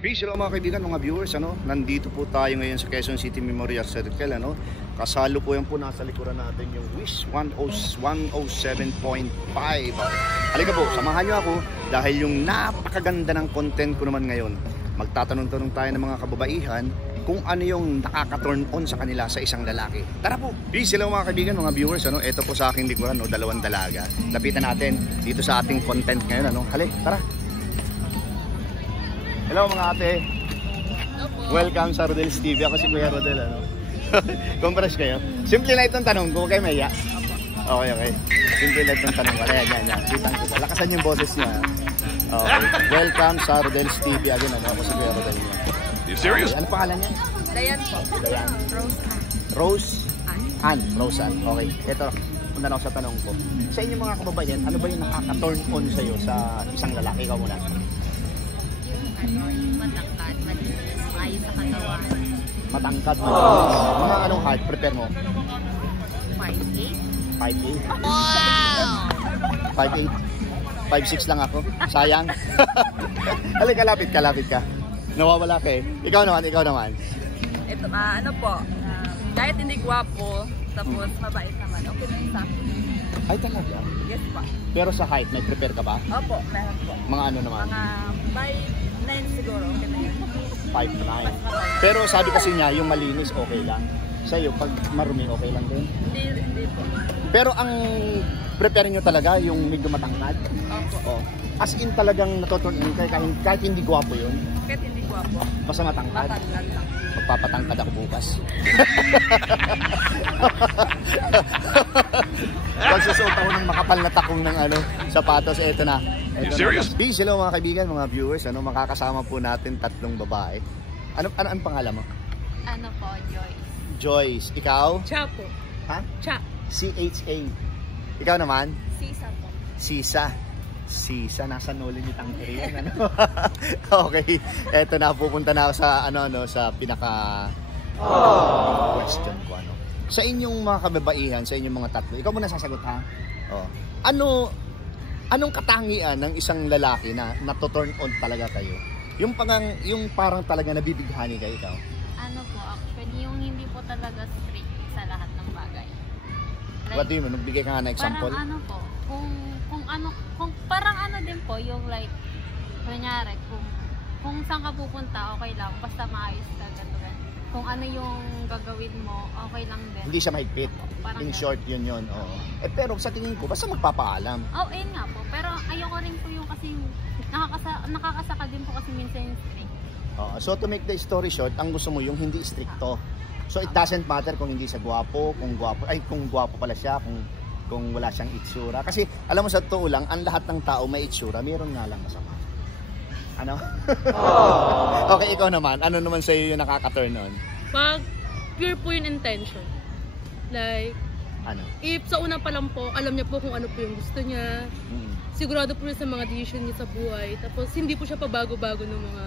Peace, hello mga kaibigan, mga viewers, nandito po tayo ngayon sa Quezon City Memorial Circle, Kasalo po yan po nasa likuran natin yung Wish 107.5. Halika po, samahan nyo ako dahil yung napakaganda ng content ko naman ngayon. Magtatanong-tanong tayo ng mga kababaihan kung ano yung nakaka-turn on sa kanila sa isang lalaki. Tara po! Peace, hello mga kaibigan, mga viewers, Ito po sa aking likuran, dalawang dalaga. Lapitan natin dito sa ating content ngayon, Hali, tara! Hello mga ate. Welcome sa Rodel's TV. Ako si Kuya Rodel, Congrats kayo. Simple na itong tanong ko, kay Maya. Okay. Simple na itong tanong ko. Yan. Kita. Lakasan yung boses niya. Okay. Welcome sa Rodel's TV. Again, ako si Kuya Rodel. You serious? Okay. Ano pangalan niya? Dayan po. Dayan. Rose Ann. Rose Ann. Okay. Ito, punta na ako sa tanong ko. Sa inyong mga kababayan, ano ba yung nakaka-turn on sa'yo sa isang lalaki? Ikaw muna. Matangkad, malinis, maayos sa katawan. Matangkad mo. Mga anong height? Prepare mo? 5'8". 5'8"? Wow! 5'8". 5'6" lang ako. Sayang. Halika, kalapit ka. Nawawala ka eh. Ikaw naman. Ito, ano po, kahit hindi gwapo, tapos mabait naman, okay lang sa akin. Ay talaga? Yes pa. Pero sa height, may prepare ka ba? Opo, meron po. Mga ano naman? Mga 5'9" siguro, okay na yan. 5'9". Pero sabi kasi niya, yung malinis okay lang. Sa'yo, pag marumi okay lang din? Hindi po. Pero ang prepare nyo talaga, yung medyo matangkad? Opo. Oh. As in talagang natutunan kahit hindi gwapo yun? Kahit hindi gwapo. Basta matangkad? Matangkad lang. Magpapatangkad ako bukas. Pagsusuot ako ng makapal na takong ng sapatos. Eto na. Serious? Peace, hello mga kaibigan, mga viewers. Makakasama po natin 3 babae. Ano ang pangalan mo? Ano po, Joyce. Joyce. Ikaw? Cha po. Ha? Cha. C-H-A. Ikaw naman? Sisa po. Sisa, nasa noli ni Tangkiri yan, Okay, eto na, pupunta na ako sa sa pinaka question ko, Sa inyong mga kababaihan, sa inyong mga tatlo, ikaw muna sasagot, ha? Anong katangian ng isang lalaki na to-turn on talaga kayo? Yung parang talaga nabibighani kayo, ikaw? Ano po, actually, yung hindi po talaga strict sa lahat ng bagay. Like, What do you mean? Nagbigay ka nga na example? Parang po, kung parang din po, yung like, kunyari, kung saan ka pupunta, okay lang, basta maayos ka, ganun. Kung ano yung gagawin mo, okay lang din. Hindi siya mahigpit. Parang In short, yun. Oo. Pero sa tingin ko, basta magpapaalam. Ayun nga po. Pero ayoko rin po yung kasi nakakasaka din po kasi minsan yung strict. So to make the story short, ang gusto mo yung hindi stricto. So it doesn't matter kung hindi siya gwapo, kung gwapo pala siya, kung wala siyang itsura. Kasi alam mo sa totoo lang, ang lahat ng tao may itsura, meron nga lang masama. Okay, ikaw naman. Ano naman sa'yo yung nakaka-turn on? Pag pure po yung intention. Like, if sa una pa lang po, alam niya po kung ano po yung gusto niya. Sigurado po sa mga decision niya sa buhay. Tapos hindi po siya pabago-bago ng mga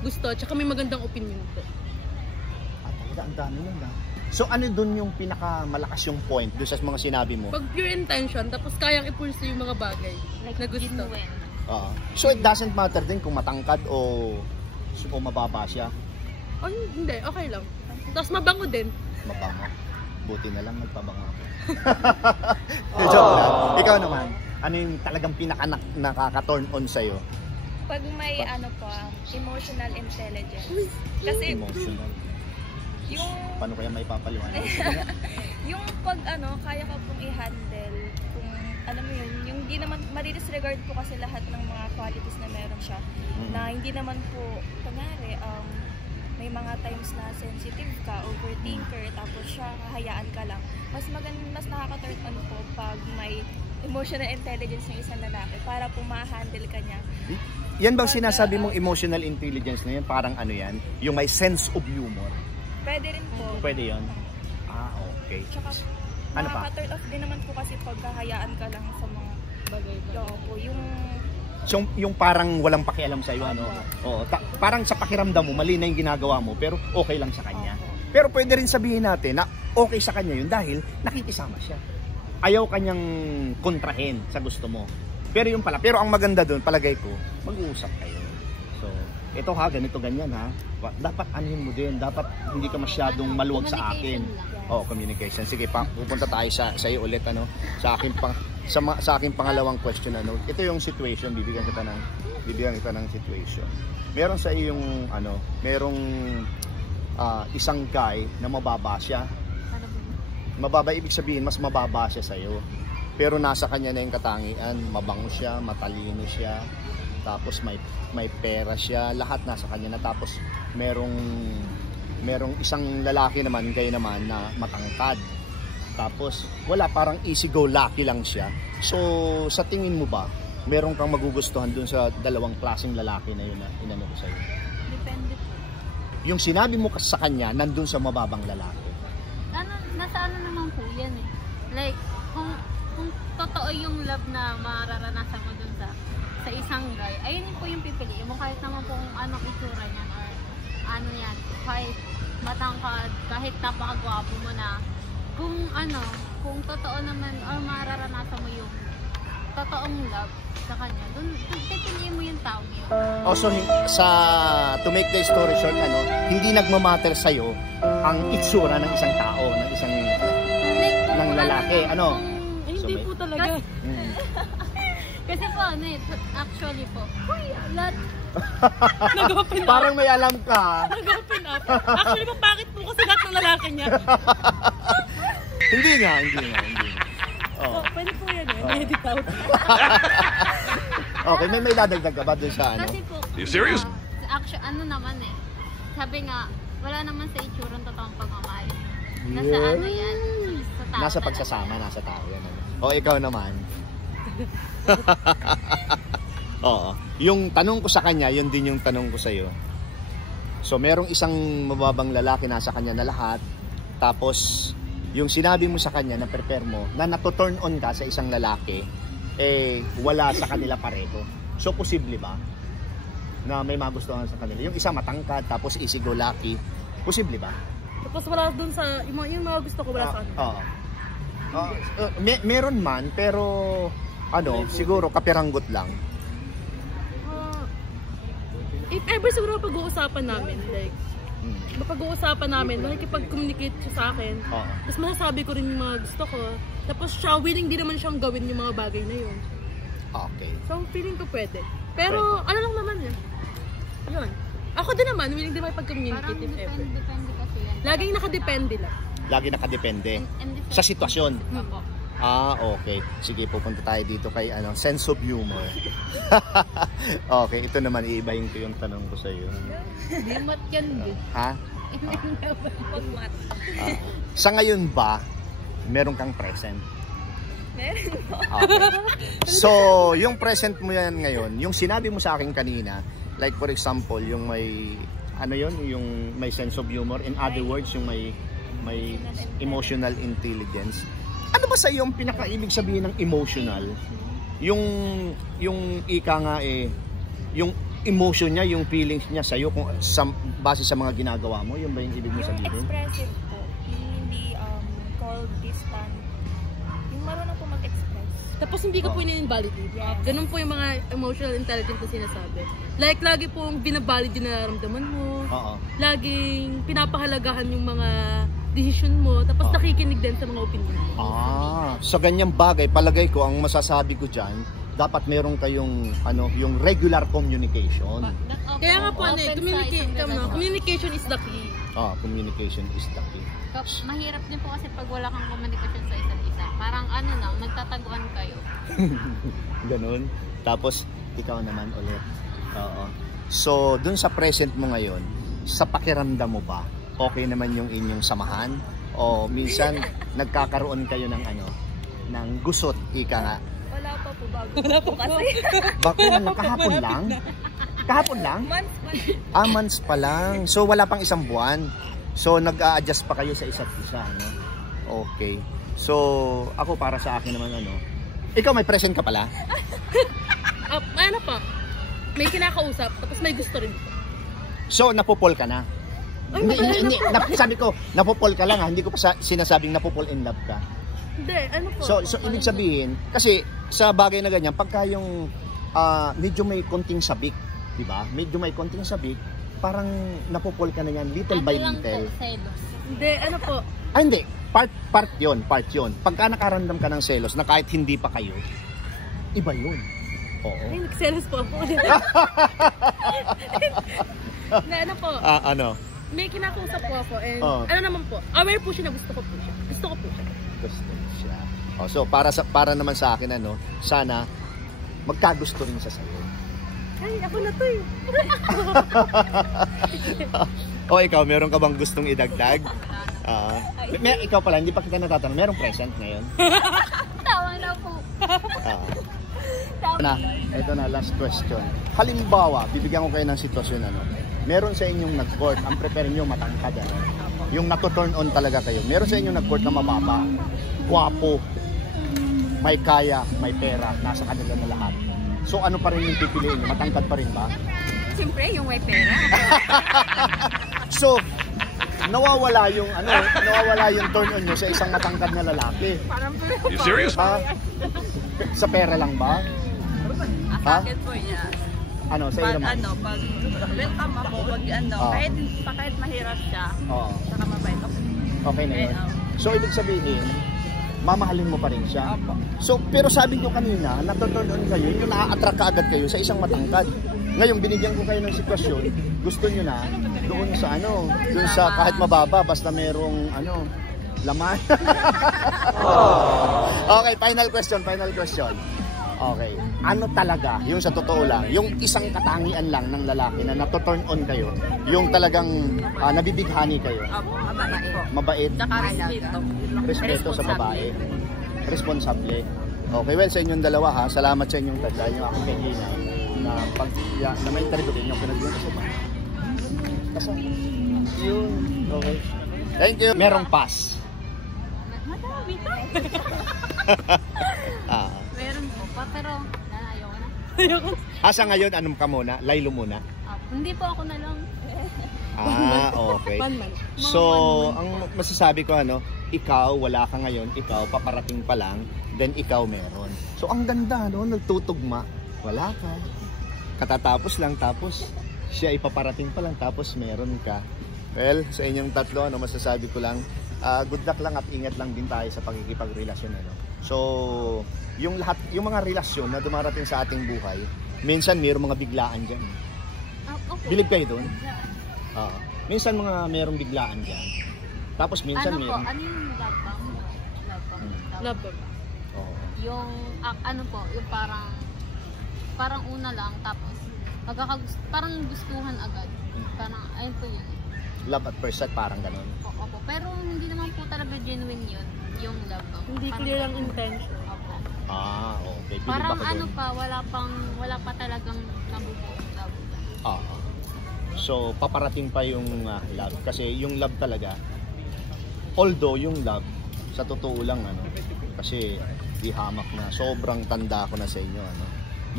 gusto. Tsaka may magandang opinion po. Talaga, ang dami yun So ano dun yung pinakamalakas yung point dun sa mga sinabi mo? Pag pure intention, tapos kayang i-pursue yung mga bagay Like, na gusto. genuine. So it doesn't matter din kung matangkad o mababa siya? Hindi, okay lang. Tapos mabango din. Mabango. Buti na lang nagpabango ako. Joke lang. Ikaw naman, ano yung talagang nakaka-turn on sa'yo? Pag may emotional intelligence. Kasi Emotional. Paano kaya may papaliwanag? yung pag kaya ka pong i-handle, kung alam mo yun, yung hindi naman, ma-disregard po kasi lahat ng mga qualities na meron siya, na hindi naman po, kunyari, may mga times na sensitive ka, overthinker, tapos siya, hahayaan ka lang. Mas nakaka-turn on po pag may emotional intelligence ng isang lalaki para po ma-handle ka niya. Yan bang sinasabi mong emotional intelligence na yan? Parang yan? Yung may sense of humor? Pwede rin po. Pwede yun? Okay. Tsaka, nakaka-turn off din naman po kasi pagkahayaan ka lang sa mga bagay. Po, yung parang walang pakialam sa iyo, parang sa pakiramdam mo, mali na yung ginagawa mo, pero okay lang sa kanya. Pero pwede rin sabihin natin na okay sa kanya yun dahil nakikisama siya. Ayaw kanyang kontrahin sa gusto mo. Pero yung pala, pero ang maganda doon, palagay ko, mag-uusap kayo. So, ito ha, ganito ganyan ha. Dapat anuhin mo din, dapat hindi ka masyadong maluwag sa akin. Oh, communication. Sige, pupunta tayo sa iyo ulit ano. Sa aking pangalawang question ano. Ito yung situation, bibigyan kita ng situation. Meron sa iyo yung ano, merong isang guy na mababa siya. Mababa ibig sabihin mas mababa siya sa iyo. Pero nasa kanya na yung katangian, mabango siya, matalino siya. Tapos may pera siya, lahat nasa kanya na. Tapos merong isang lalaki naman, kayo naman na matangkad. Tapos wala, parang easy go lucky lang siya. So sa tingin mo ba, meron kang magugustuhan dun sa dalawang klaseng lalaki na yun na inano ko sa'yo? Depende po. Yung sinabi mo sa kanya, nandun sa mababang lalaki. Nasa ano naman po yan eh. Like, kung totoo yung love na mararanasan mo dun sa isang guy, ayun po yung pipiliin mo kahit naman po kung anong itsura niyan or ano yan, kahit matangkad, kahit napakagwapo mo na, kung totoo naman or mararanasan mo yung totoong love sa kanya, dun pipiliin mo yung tao yun. Also, to make the story short, hindi nagmamatter sa'yo ang itsura ng isang tao, ng lalaki. Hindi po talaga. Kasi po, actually po, Nag-open up. Parang may alam ka. Nag-open up. Actually po, bakit po kasi lahat ng lalaki niya? Hindi nga. Oh, pwede po yan edit out. Okay, may dadagdag ka ba dun sa ano? Kasi po, You serious? actually, naman sabi nga, wala naman sa itsurang totoong pagmamahal. Nasa ano yan? Sa tao. Nasa pagsasama, nasa tao yan. O ikaw naman. Oo. Yung tanong ko sa kanya, yun din yung tanong ko sa iyo. So merong isang mababang lalaki nasa kanya na lahat. Tapos yung sinabi mo sa kanya na prepare mo na nato-turn on ka sa isang lalaki, wala sa kanila pareho. So posible ba na may magustuhan sa kanila? Yung isa matangkad tapos easy go lucky, posible ba? Tapos wala dun sa yung mga gusto ko wala sa kanila. Oo. Meron man pero siguro kapiranggot lang. If ever siguro pag-uusapan namin, like, mapag-uusapan namin, makikipag-communicate siya sa akin. Tapos masasabi ko rin yung mga gusto ko. Tapos siya, willing din naman siyang gawin yung mga bagay na yun. Okay. So, feeling ko pwede. Pero, ano lang naman yun. Yun. Ako din naman, willing din makipag-communicate if ever. Depende kasi yan. Laging nakadepende lang. Lagi nakadepende sa sitwasyon. Opo. Okay. Sige, pupunta tayo dito kay sense of humor. Okay, ito naman iibahin ko yung tanong ko sa iyo. Di mat yan din. Ha? Pag-mat. Sa ngayon ba, meron kang present? Meron po. Okay. So, yung present mo yan ngayon, yung sinabi mo sa akin kanina, like for example, yung may yung may sense of humor, in other words, yung may emotional intelligence. Ano ba sa iyo yung pinakaibig sabihin ng emotional? Yung ika nga yung emotion niya, yung feelings niya sa iyo kung base sa mga ginagawa mo, yun ba yung ibig mo sabihin? Yung expressive po, yung hindi cold, distant, yung marunong po mag-express. Tapos hindi ko po in-invalidate. Yes. Ganun po yung mga emotional intelligence na sinasabi. Like, lagi pong binabalid yung nararamdaman mo. Oo. Laging pinapahalagahan yung mga decision mo. Tapos nakikinig din sa mga opinion mo. Sa ganyang bagay, palagay ko, ang masasabi ko dyan, dapat meron kayong yung regular communication. Kaya nga po, communication is the key. Communication is the key. Mahirap din po kasi pag wala kang komunikasyon sa isa't isa. Parang magtataguan kayo. Ganun. Tapos, ikaw naman ulit. Oo. So, dun sa present mo ngayon, sa pakiramdam mo ba, okay naman yung inyong samahan? O minsan, nagkakaroon kayo ng ng gusot, ika nga? Wala pa po bago po kasi. Bakit kahapon lang? Kahapon lang? Months pa. Months pa lang. So, wala pang isang buwan. So, nag-a-adjust pa kayo sa isa't isa, Okay. So, ako para sa akin naman, ikaw may present ka pala? Ano pa? May kinakausap, tapos may gusto rin. So, napupol ka na? Hindi, sabi ko, napupol ka lang hindi ko pa sinasabing napupol in love ka. Hindi, ano po? So ibig sabihin, kasi sa bagay na ganyan, pagka yung medyo may konting sabik, Diba? Medyo may konting sabik, parang napupol ka na yan little by Ano lang little. po, selos. Hindi, ano po. Hindi. Part yun. Pagka nakaramdam ka ng selos na kahit hindi pa kayo, iba yun. Oo. Ay, nagselos po ako. Na ano po, Ano? may kinakausap po ako and Oh. ano naman po, aware po siya na gusto ko po siya. Gusto ko po siya. Gusto siya. So, para naman sa akin, sana magkagusto rin siya sa'yo. Ay, ako na to eh. O ikaw, meron ka bang gustong idagdag? Ikaw pala, hindi pa kita natatanong, merong present ngayon? Tawa na po. Ito na, last question. Halimbawa, bibigyan ko kayo ng sitwasyon, meron sa inyong nag-court, ang prepare nyo matangkad, yung nato-turn on talaga kayo. Meron sa inyong nag-court na mababa, gwapo, may kaya, may pera, nasa kanila na lahat. So ano pa rin yung pipiliin nyo? Matangkad pa rin ba? Siyempre, yung may pera. So, nawawala yung turn on nyo sa isang matangkad na lalaki. You serious? Sa pera lang ba? Sa akin po yan. Ano, sa iyo naman? Pag welcome ako, kahit mahirap siya, saka mabait ako. Okay na yun. So, ibig sabihin, mamahalin mo pa rin siya. So, pero sabi nyo kanina, natoturn on kayo, yung na-attract ka agad kayo sa isang matangkad. Ngayon, binigyan ko kayo ng sitwasyon, gusto nyo na, doon sa kahit mababa, basta merong, laman. Okay, final question. Okay, ano talaga, yung sa totoo lang, yung isang katangian lang ng lalaki na natoturn on kayo, yung talagang nabibighani kayo? Mabait po. Mabait? Tsaka respeto. Respeto sa babae. Responsable. Okay, well, sa inyong dalawa ha, salamat sa inyong tanda, yung aking kaibigan na may interview din yung pinag-iwan sa ba? Kasi, yun, okay. Thank you. Merong pass. Madami to. Meron po pa, pero ayoko na. Sa ngayon, anong ka muna? Laylo muna? Hindi po, ako na lang. Okay. So, ang masasabi ko, ikaw, wala ka ngayon, ikaw, paparating pa lang, then ikaw meron. So, ang ganda, nagtutugma, wala ka. Katatapos lang, tapos siya ipaparating pa lang, tapos meron ka. Well, sa inyong tatlo, masasabi ko lang, good luck lang at ingat lang din tayo sa pagkikipagrelasyon. So, yung mga relasyon na dumarating sa ating buhay, minsan mayroong mga biglaan dyan. Believe kayo doon? Minsan merong biglaan dyan. Tapos minsan mayroong... Ano yung love bomb? Love bomb. Yung, yung parang una lang, tapos parang gustuhan agad. Parang, ayun po yun. Love at first sight, parang ganun. Opo, pero hindi naman po talaga genuine yun, yung love bomb. Hindi clear ang intention. Opo. Okay. Believe Parang ako wala pa talagang nabubuong love. So, paparating pa yung love. Kasi yung love talaga, although yung love, sa totoo lang, kasi di hamak na, sobrang tanda ko na sa inyo,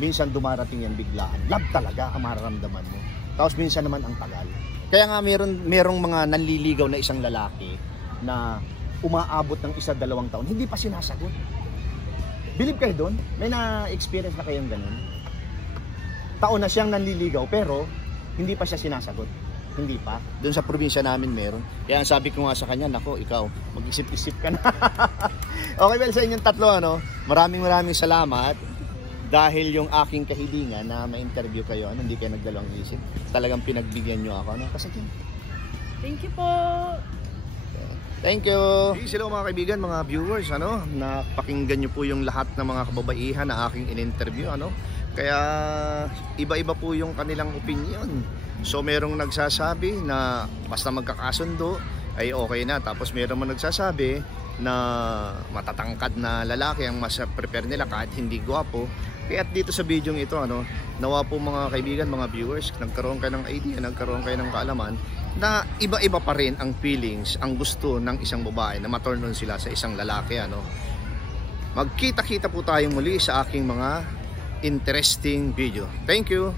minsan dumarating yan biglaan. Love talaga ang mararamdaman mo. Tapos minsan naman ang tagal. Kaya nga merong mga nanliligaw na isang lalaki na umaabot ng 1-2 taon, hindi pa sinasagot. Believe kayo doon? May na-experience na kayong ganun? Taon na siyang nanliligaw pero hindi pa siya sinasagot. Hindi pa. Doon sa probinsya namin meron. Kaya ang sabi ko nga sa kanya, nako, ikaw, mag-isip-isip ka na. Okay, well, sa inyong tatlo, maraming salamat. Dahil yung aking kahilingan na ma-interview kayo, hindi kayo nagdalawang isip. Talagang pinagbigyan nyo ako. Kasi Thank you po. Thank you. Hello mga kaibigan, mga viewers, napakinggan nyo po yung lahat ng mga kababaihan na aking in-interview, Kaya iba-iba po yung kanilang opinion. So merong nagsasabi na basta magkakasundo ay okay na. Tapos merong nagsasabi na matatangkad na lalaki ang mas prepare nila kahit hindi gwapo. Kaya dito sa video ito, nawa po mga kaibigan, mga viewers, nagkaroon kayo ng idea, nagkaroon kayo ng kaalaman na iba-iba pa rin ang feelings, ang gusto ng isang babae na ma-turn on sila sa isang lalaki. Magkita-kita po tayo muli sa aking mga interesting video. Thank you!